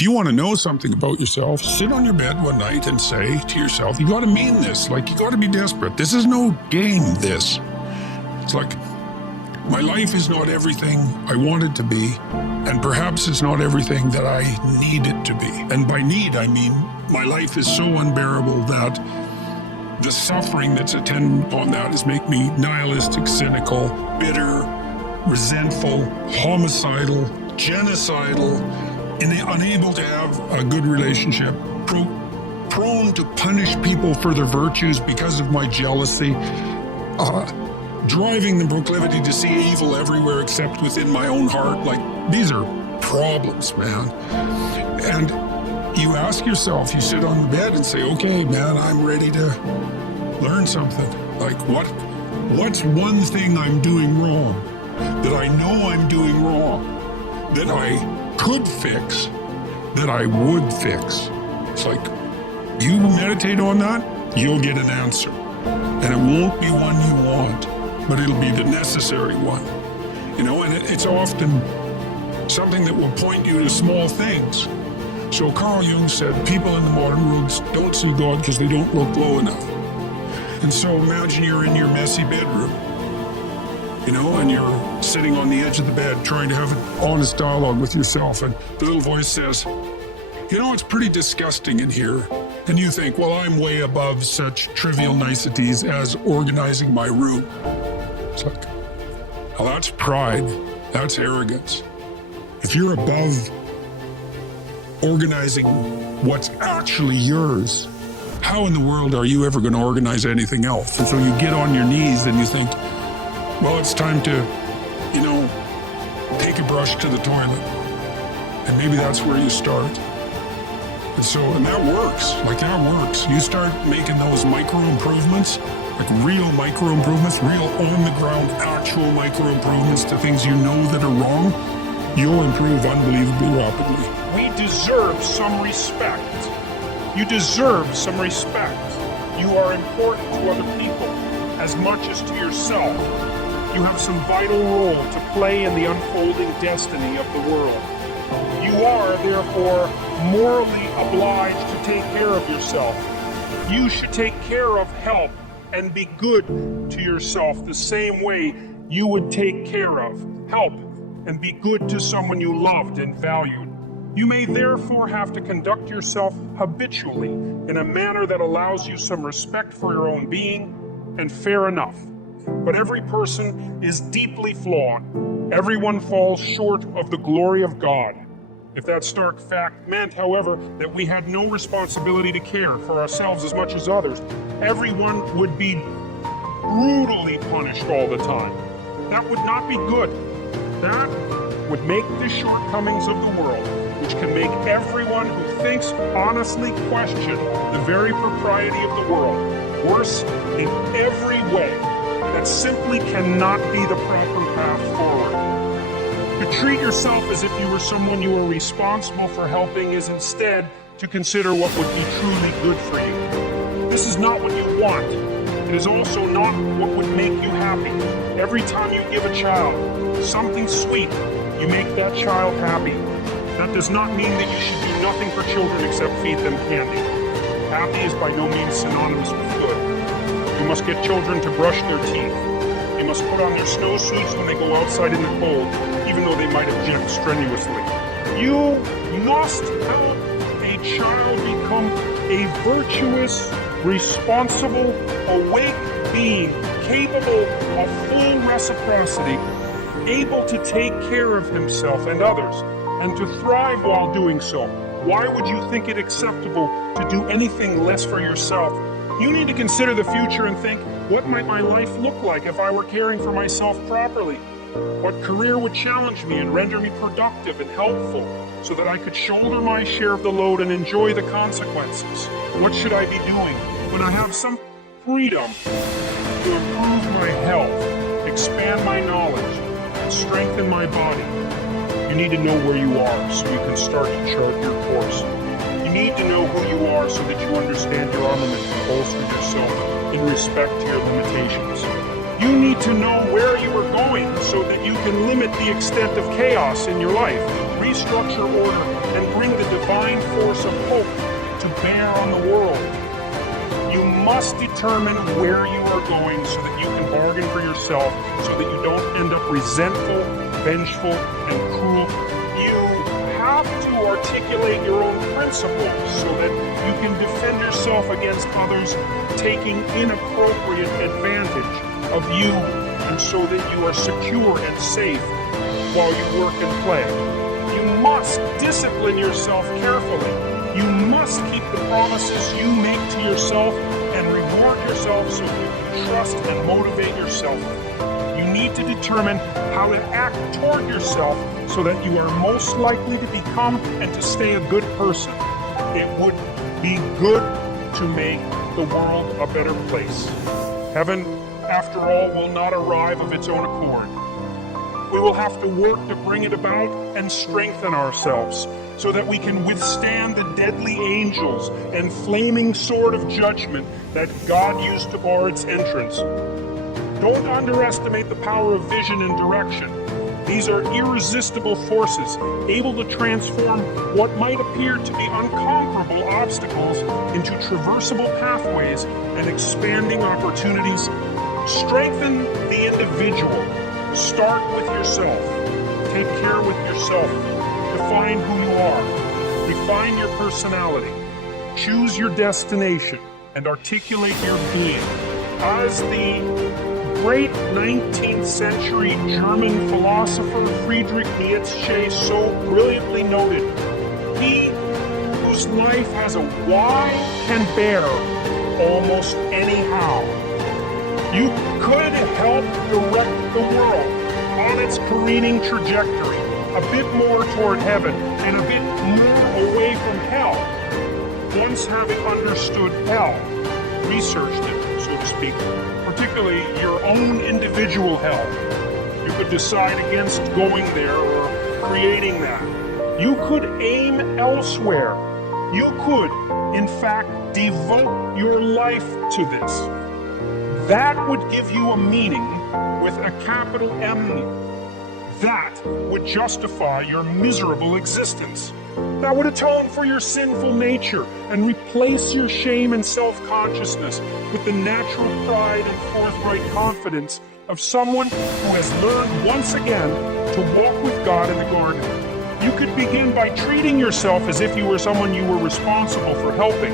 If you want to know something about yourself, sit on your bed one night and say to yourself, you got to mean this. Like, you got to be desperate. This is no game, this. It's like, my life is not everything I want it to be, and perhaps it's not everything that I need it to be. And by need, I mean my life is so unbearable that the suffering that's attendant upon that is make me nihilistic, cynical, bitter, resentful, homicidal, genocidal, unable to have a good relationship, prone to punish people for their virtues because of my jealousy, driving the proclivity to see evil everywhere except within my own heart. Like, these are problems, man. And you ask yourself, you sit on the bed and say, okay, man, I'm ready to learn something. Like, what's one thing I'm doing wrong that I know I'm doing wrong, that I could fix, that I would fix? It's like, you meditate on that, you'll get an answer. And it won't be one you want, but it'll be the necessary one. You know, and it's often something that will point you to small things. So Carl Jung said, people in the modern world don't see God because they don't look low enough. And so imagine you're in your messy bedroom, you know, and you're sitting on the edge of the bed trying to have an honest dialogue with yourself, and the little voice says, you know, it's pretty disgusting in here. And you think, well, I'm way above such trivial niceties as organizing my room. It's like, well, that's pride, that's arrogance. If you're above organizing what's actually yours, how in the world are you ever going to organize anything else? And so you get on your knees and you think, well, it's time to, you know, take a brush to the toilet. And maybe that's where you start. And that works. Like, that works. You start making those micro improvements, like real micro improvements, real on the ground, actual micro improvements to things you know that are wrong, you'll improve unbelievably rapidly. We deserve some respect. You deserve some respect. You are important to other people as much as to yourself. You have some vital role to play in the unfolding destiny of the world. You are, therefore, morally obliged to take care of yourself. You should take care of help and be good to yourself the same way you would take care of, help, and be good to someone you loved and valued. You may therefore have to conduct yourself habitually in a manner that allows you some respect for your own being, and fair enough. But every person is deeply flawed. Everyone falls short of the glory of God. If that stark fact meant, however, that we had no responsibility to care for ourselves as much as others, everyone would be brutally punished all the time. That would not be good. That would make the shortcomings of the world, which can make everyone who thinks honestly question the very propriety of the world, worse in every way. That simply cannot be the proper path forward. To treat yourself as if you were someone you were responsible for helping is instead to consider what would be truly good for you. This is not what you want. It is also not what would make you happy. Every time you give a child something sweet, you make that child happy. That does not mean that you should do nothing for children except feed them candy. Happy is by no means synonymous with good. You must get children to brush their teeth. They must put on their snowsuits when they go outside in the cold, even though they might object strenuously. You must help a child become a virtuous, responsible, awake being, capable of full reciprocity, able to take care of himself and others, and to thrive while doing so. Why would you think it acceptable to do anything less for yourself? You need to consider the future and think, what might my life look like if I were caring for myself properly? What career would challenge me and render me productive and helpful so that I could shoulder my share of the load and enjoy the consequences? What should I be doing when I have some freedom to improve my health, expand my knowledge, and strengthen my body? You need to know where you are so you can start to chart your course. You need to know who you are so that you understand your armament and bolster yourself in respect to your limitations. You need to know where you are going so that you can limit the extent of chaos in your life. restructure order, and bring the divine force of hope to bear on the world. You must determine where you are going so that you can bargain for yourself, so that you don't end up resentful, vengeful, and cruel. You have to articulate your own principles so that you can defend yourself against others taking inappropriate advantage of you, and so that you are secure and safe while you work and play. You must discipline yourself carefully. You must keep the promises you make to yourself and reward yourself so you can trust and motivate yourself. You need to determine how to act toward yourself so that you are most likely to become and to stay a good person. It would be good to make the world a better place. Heaven, after all, will not arrive of its own accord. We will have to work to bring it about and strengthen ourselves so that we can withstand the deadly angels and flaming sword of judgment that God used to bar its entrance. Don't underestimate the power of vision and direction. These are irresistible forces, able to transform what might appear to be unconquerable obstacles into traversable pathways and expanding opportunities. Strengthen the individual. Start with yourself. Take care with yourself. Define who you are. Define your personality. Choose your destination and articulate your being. As the great 19th century German philosopher Friedrich Nietzsche so brilliantly noted, he whose life has a why can bear almost anyhow. You could help direct the world on its careening trajectory, a bit more toward heaven and a bit more away from hell. Once having understood hell, researched it, so to speak, particularly your own individual hell, you could decide against going there or creating that. You could aim elsewhere. You could, in fact, devote your life to this. That would give you a meaning with a capital M. That would justify your miserable existence. That would atone for your sinful nature and replace your shame and self-consciousness with the natural pride and forthright confidence of someone who has learned once again to walk with God in the garden. You could begin by treating yourself as if you were someone you were responsible for helping.